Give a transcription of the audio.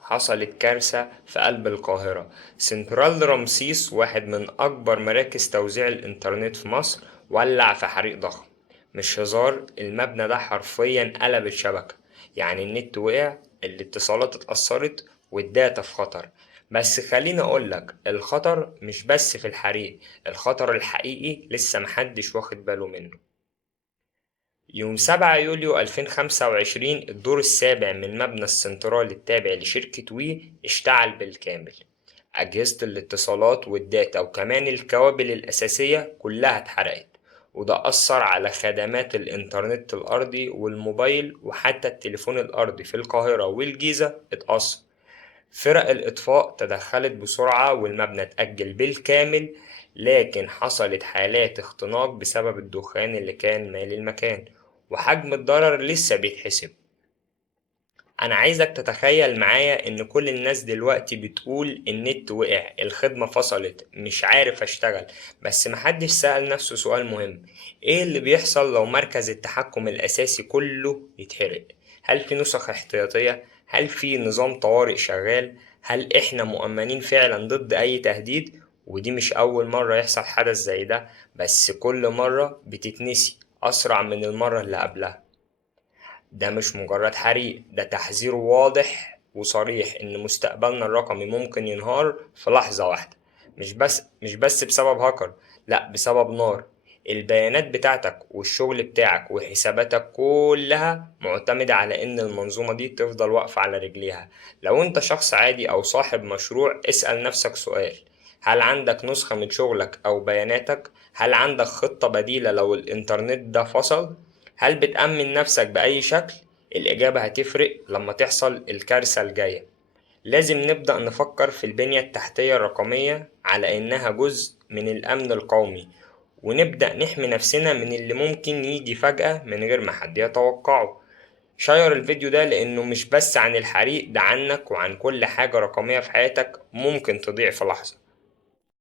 حصلت كارثة في قلب القاهرة. سنترال رمسيس، واحد من أكبر مراكز توزيع الإنترنت في مصر، ولع في حريق ضخم. مش هزار، المبنى ده حرفيا قلب الشبكة. يعني النت وقع، الاتصالات اتأثرت، والداتا في خطر. بس خليني أقولك، الخطر مش بس في الحريق، الخطر الحقيقي لسه محدش واخد باله منه. يوم 7 يوليو 2025 الدور السابع من مبنى السنترال التابع لشركة وي اشتعل بالكامل. أجهزة الاتصالات والداتا وكمان الكوابل الأساسية كلها اتحرقت، وده أثر على خدمات الإنترنت الأرضي والموبايل، وحتى التليفون الأرضي في القاهرة والجيزة اتأثر. فرق الإطفاء تدخلت بسرعة والمبنى اتأجل بالكامل، لكن حصلت حالات اختناق بسبب الدخان اللي كان مالي المكان، وحجم الضرر لسه بيتحسب. أنا عايزك تتخيل معايا إن كل الناس دلوقتي بتقول النت وقع، الخدمة فصلت، مش عارف أشتغل. بس محدش سأل نفسه سؤال مهم: إيه اللي بيحصل لو مركز التحكم الأساسي كله يتحرق؟ هل في نسخ احتياطية؟ هل في نظام طوارئ شغال؟ هل إحنا مؤمنين فعلا ضد أي تهديد؟ ودي مش أول مرة يحصل حدث زي ده، بس كل مرة بتتنسي أسرع من المرة اللي قبلها. ده مش مجرد حريق، ده تحذير واضح وصريح إن مستقبلنا الرقمي ممكن ينهار في لحظة واحدة. مش بس بسبب هاكر، لأ، بسبب نار. البيانات بتاعتك والشغل بتاعك وحساباتك كلها معتمدة على إن المنظومة دي تفضل واقفة على رجليها. لو أنت شخص عادي أو صاحب مشروع، اسأل نفسك سؤال: هل عندك نسخة من شغلك أو بياناتك؟ هل عندك خطة بديلة لو الإنترنت ده فصل؟ هل بتأمن نفسك بأي شكل؟ الإجابة هتفرق لما تحصل الكارثة الجاية. لازم نبدأ نفكر في البنية التحتية الرقمية على إنها جزء من الأمن القومي، ونبدأ نحمي نفسنا من اللي ممكن يجي فجأة من غير ما حد يتوقعه. شير الفيديو ده، لأنه مش بس عن الحريق، ده عنك وعن كل حاجة رقمية في حياتك ممكن تضيع في لحظة.